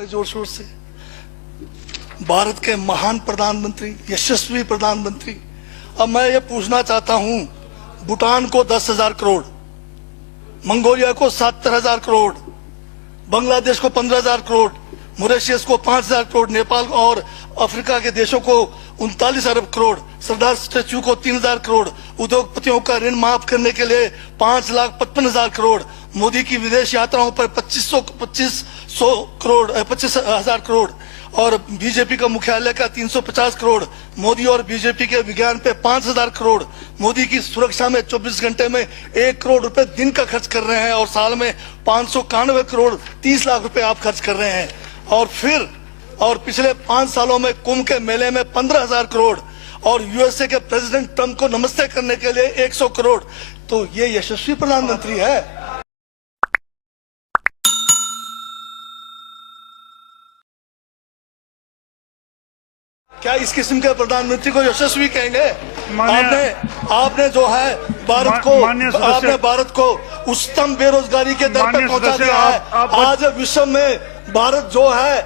बड़े जोर शोर से भारत के महान प्रधानमंत्री, यशस्वी प्रधानमंत्री। अब मैं ये पूछना चाहता हूं, भूटान को 10,000 करोड़, मंगोलिया को 70,000 करोड़, बांग्लादेश को 15,000 करोड़, मॉरिशस को 5,000 करोड़, नेपाल और अफ्रीका के देशों को 39 अरब करोड़, सरदार स्टैच्यू को 3,000 करोड़, उद्योगपतियों का ऋण माफ करने के लिए 5,55,000 करोड़, मोदी की विदेश यात्राओं पर 25,000 करोड़ और बीजेपी का मुख्यालय का 350 करोड़, मोदी और बीजेपी के विज्ञान पे 5,000 करोड़, मोदी की सुरक्षा में 24 घंटे में 1 करोड़ रुपए दिन का खर्च कर रहे हैं और साल में 591 करोड़ 30 लाख रुपए आप खर्च कर रहे हैं। और पिछले 5 सालों में कुंभ के मेले में 15,000 करोड़ और यूएसए के प्रेसिडेंट ट्रंप को नमस्ते करने के लिए 100 करोड़। तो ये यशस्वी प्रधानमंत्री है। क्या इस किस्म के प्रधानमंत्री को यशस्वी कहेंगे? आपने जो है भारत को उच्चतम बेरोजगारी के दर पर पहुंचा दिया है। आज विश्व में भारत जो है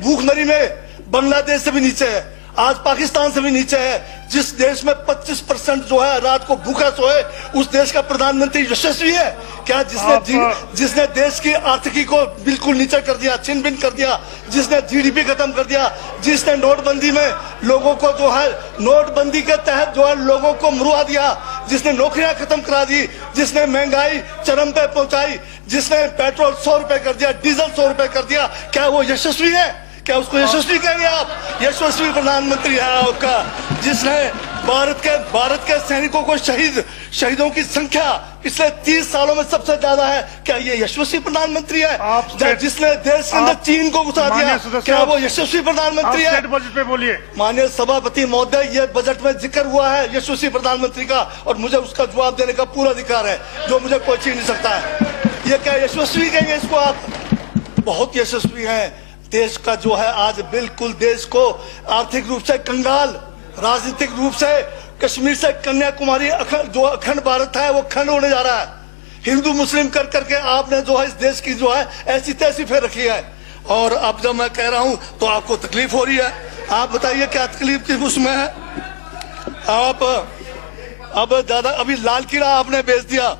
भूखमरी में बांग्लादेश से भी नीचे है, आज पाकिस्तान से भी नीचे है। जिस देश में 25% जो है रात को भूखा सोए, उस देश का प्रधानमंत्री यशस्वी है क्या? जिसने देश की आर्थिकी को बिल्कुल नीचे कर दिया, छिन भिन कर दिया, जिसने जीडीपी खत्म कर दिया, जिसने नोटबंदी में लोगों को जो है नोटबंदी के तहत जो है लोगों को मरवा दिया, जिसने नौकरियां खत्म करा दी, जिसने महंगाई चरम पे पहुंचाई, जिसने पेट्रोल 100 रुपए कर दिया, डीजल 100 रुपए कर दिया, क्या वो यशस्वी है? क्या उसको यशस्वी कहेंगे आप? यशस्वी प्रधानमंत्री है आपका, जिसने भारत के सैनिकों को शहीदों की संख्या पिछले 30 सालों में सबसे ज्यादा है। क्या ये यशस्वी प्रधानमंत्री है? जिसने देश के अंदर चीन को घुसा दिया, क्या वो यशस्वी प्रधानमंत्री है? बजट पे बोलिए। माननीय सभापति महोदय, ये बजट में जिक्र हुआ है यशस्वी प्रधानमंत्री का और मुझे उसका जवाब देने का पूरा अधिकार है, जो मुझे कोई छीन नहीं सकता है। ये क्या यशस्वी कहेंगे इसको आप? बहुत यशस्वी है। देश का जो है आज बिल्कुल देश को आर्थिक रूप से कंगाल, राजनीतिक रूप से कश्मीर से कन्याकुमारी जो अखंड भारत है वो खंड होने जा रहा है। हिंदू मुस्लिम कर करके आपने जो है इस देश की जो है ऐसी तैसी फेर रखी है। और अब जब मैं कह रहा हूं तो आपको तकलीफ हो रही है। आप बताइए क्या तकलीफ किस उसमें है? आप अब ज्यादा अभी लाल किला आपने बेच दिया,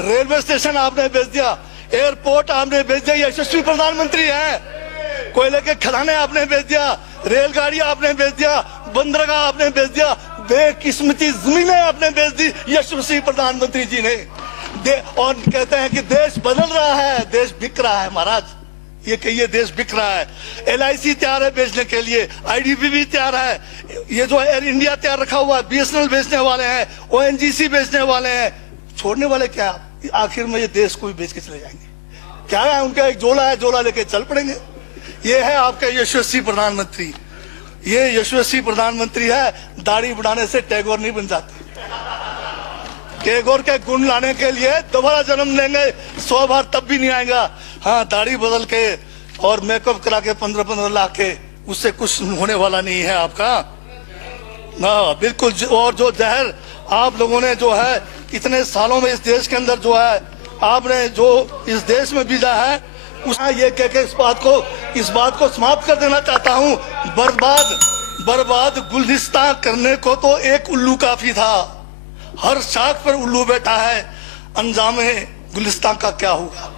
रेलवे स्टेशन आपने बेच दिया, एयरपोर्ट आपने बेच दिया। यशस्वी प्रधानमंत्री है। कोयले के खदाने आपने बेच दिया, रेलगाड़ी आपने बेच दिया, बंदरगाह आपने बेच दिया, बेकिस्मती जमीनें आपने बेच दी यशस्वी प्रधानमंत्री जी ने। और कहते हैं कि देश बदल रहा है, देश बिक रहा है। महाराज ये कहिए देश बिक रहा है। LIC तैयार है बेचने के लिए, IDB भी तैयार है, ये जो एयर इंडिया तैयार रखा हुआ है, BSNL बेचने वाले हैं, ONGC बेचने वाले हैं। छोड़ने वाले क्या? आखिर में ये देश को भी बेच के चले जाएंगे। क्या है उनका? एक झोला है, झोला लेके चल पड़ेंगे। ये है आपका यशस्वी प्रधानमंत्री। ये यशस्वी प्रधानमंत्री है। दाढ़ी बढ़ाने से टैगोर नहीं बन जाते। टैगोर के गुण लाने के लिए दोबारा जन्म लेंगे 100 बार, तब भी नहीं आएगा। हाँ, दाढ़ी बदल के और मेकअप करा के 15-15 लाख के, उससे कुछ होने वाला नहीं है आपका। हाँ बिल्कुल। और जो जहर आप लोगों ने जो है इतने सालों में इस देश के अंदर जो है आपने जो इस देश में बीजा है, ये कह के इस बात को समाप्त कर देना चाहता हूँ। बर्बाद गुलिस्तां करने को तो एक उल्लू काफी था। हर शाख पर उल्लू बैठा है, अंजामे गुलिस्तां का क्या होगा?